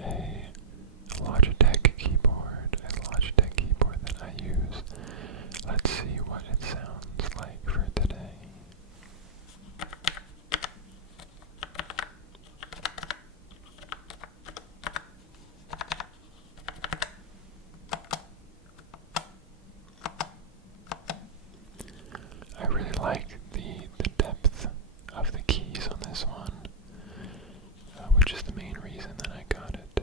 a Logitech keyboard, that I use. Let's see what it sounds like for today. I really like the depth of the keys on this one, which is the main reason that I got it.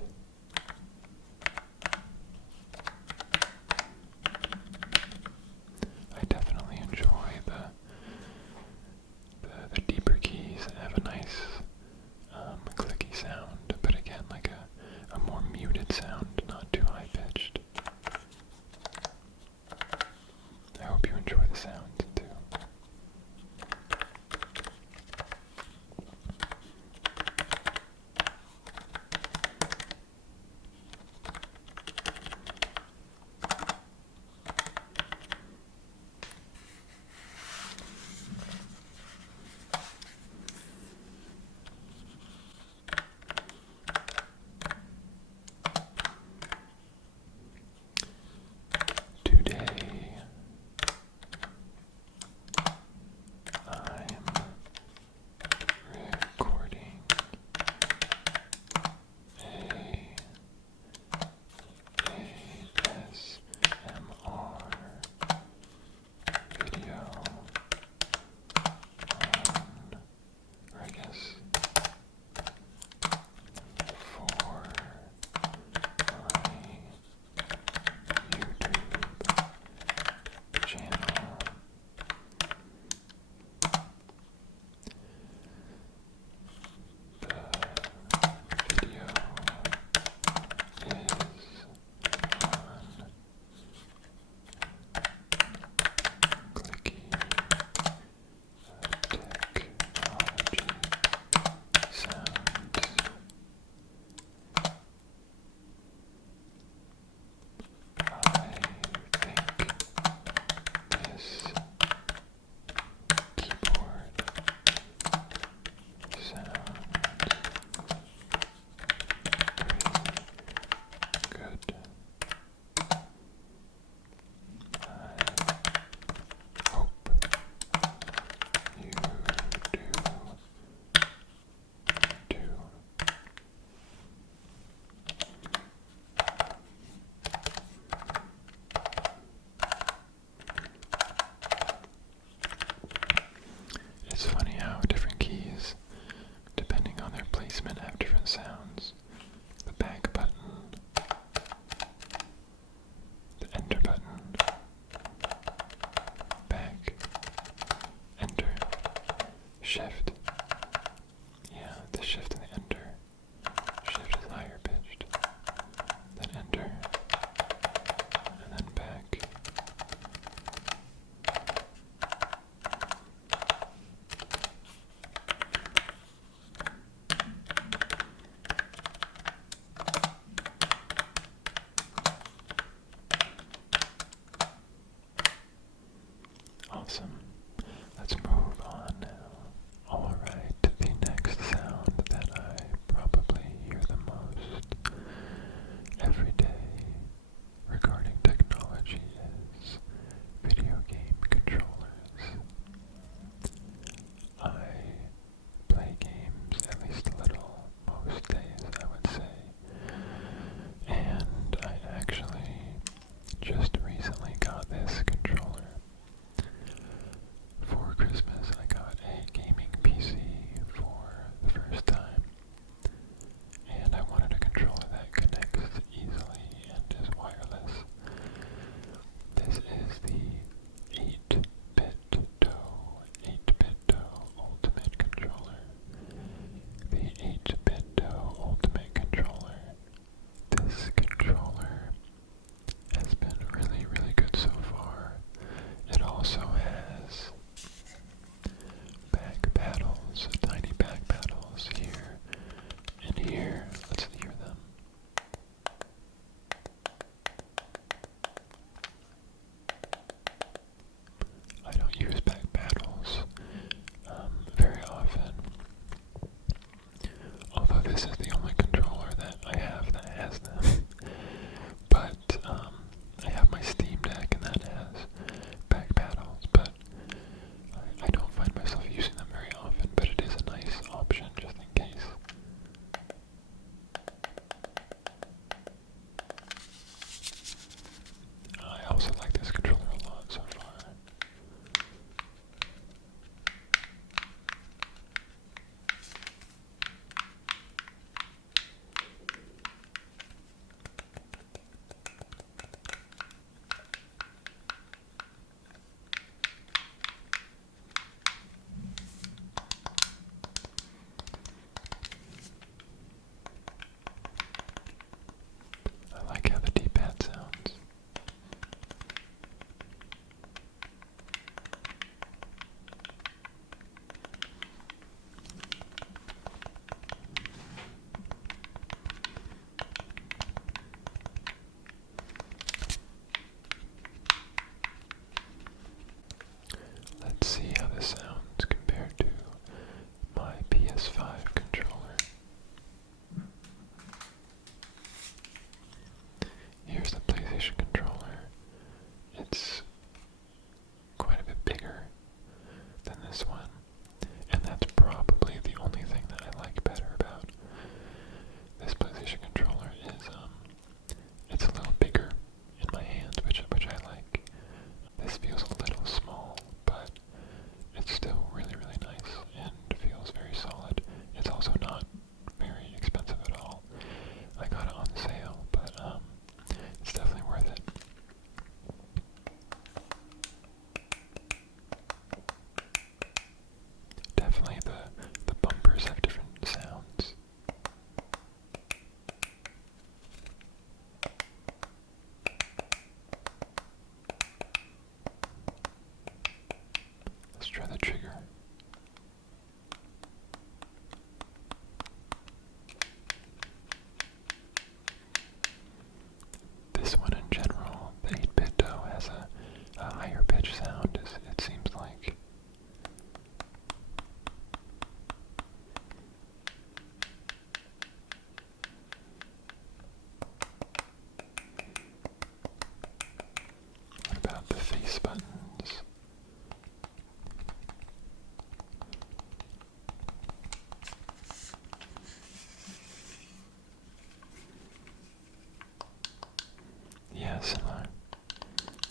Yeah, similar.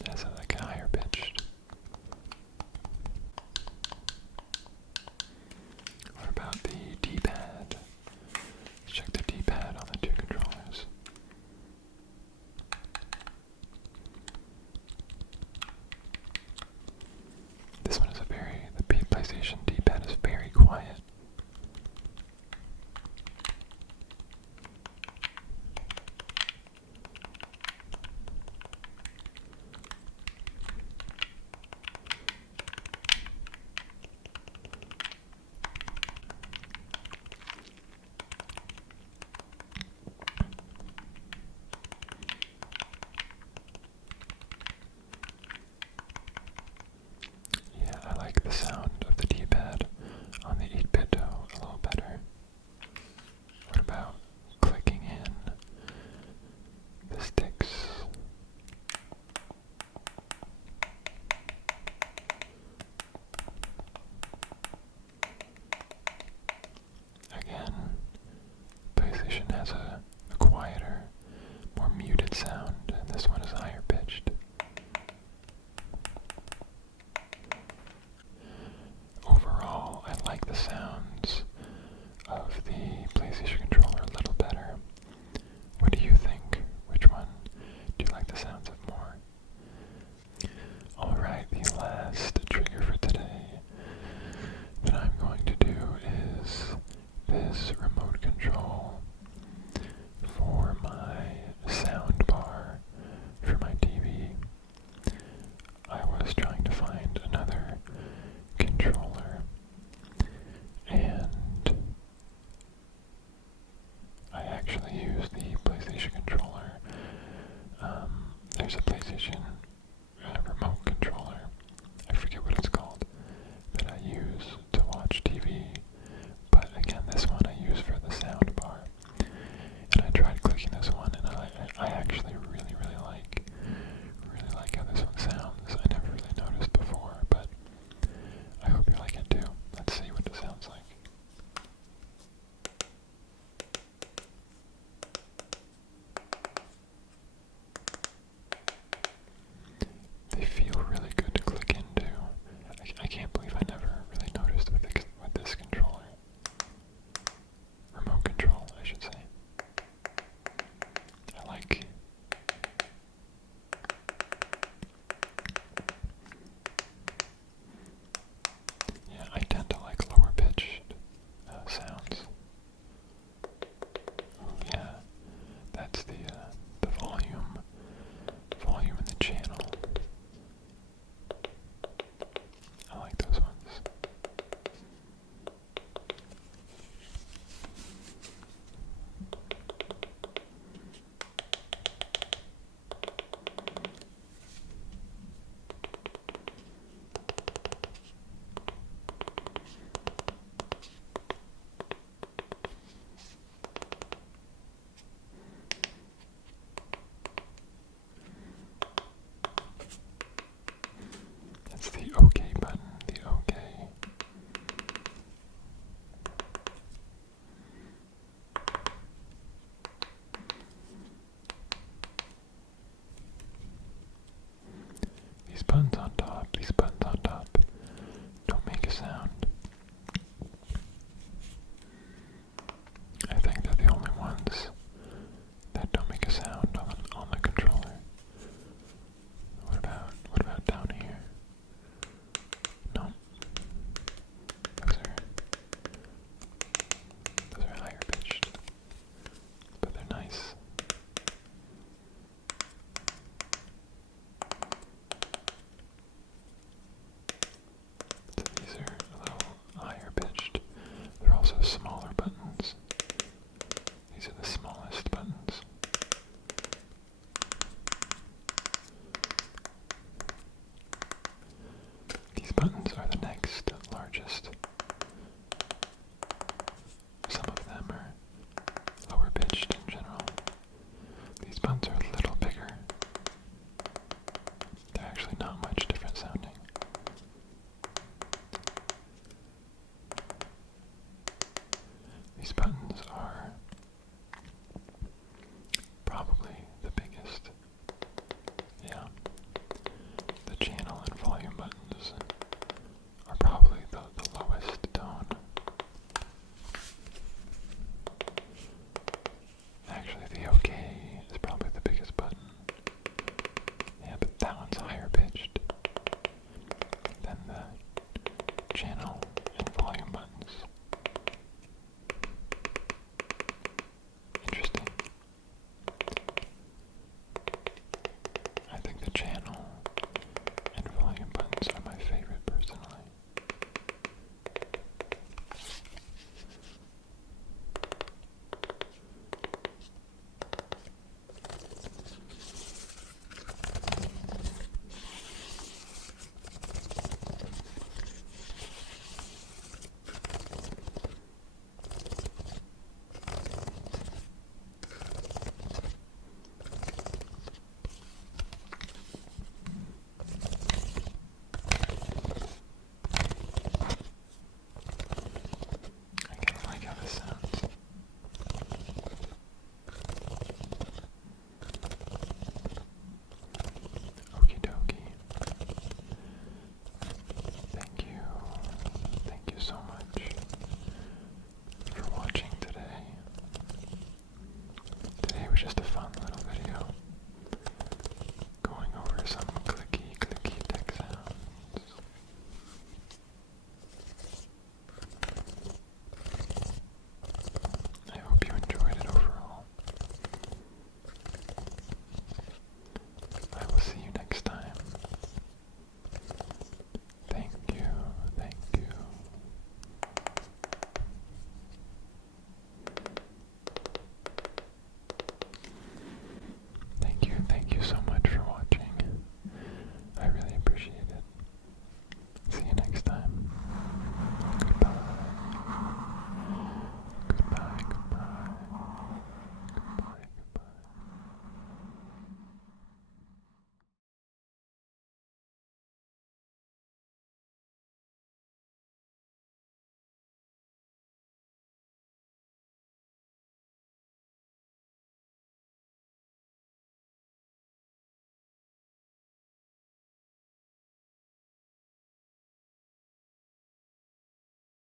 That's like a higher pitched. What about the D-pad? Let's check the D-pad on the two controllers. This one is the PlayStation D-pad is very quiet. Yeah, I like the sound of the D-pad on the 8-bit a little better. What about clicking in the sticks? Again, PlayStation has a quieter, more muted sound, and this one is higher pitched. Overall, I like the sounds of the PlayStation controller a little better. What do you think? Which one do you like the sounds of more? Alright, the last trigger for today that I'm going to do is this remote control for my sound bar for my TV. I was trying to find another controller, and I actually use the PlayStation controller. There's a PlayStation remote controller, I forget what it's called, that I use to watch TV, but again, this one I use for the sound bar. And I tried clicking this one, and I actually really like how this one sounds. I never really noticed before, but I hope you like it too. Let's see what it sounds like. They feel really good to click into. I can't believe I never really noticed with this controller. Remote control, I should say. I like. Yeah, I tend to like lower pitched sounds. Yeah, that's the volume in the channel. I like those ones. That's the OK button, the OK. These buttons on top don't make a sound. I think they're the only ones that don't make a sound on the controller. What about down here? No. Those are higher pitched, but they're nice. So these are a little higher pitched. They're also smaller buttons. These are the smallest buttons. These buttons are the next largest. Some of them are lower pitched in general. These buttons are a little bigger. They're actually not much different sounding. These buttons are was just a fun little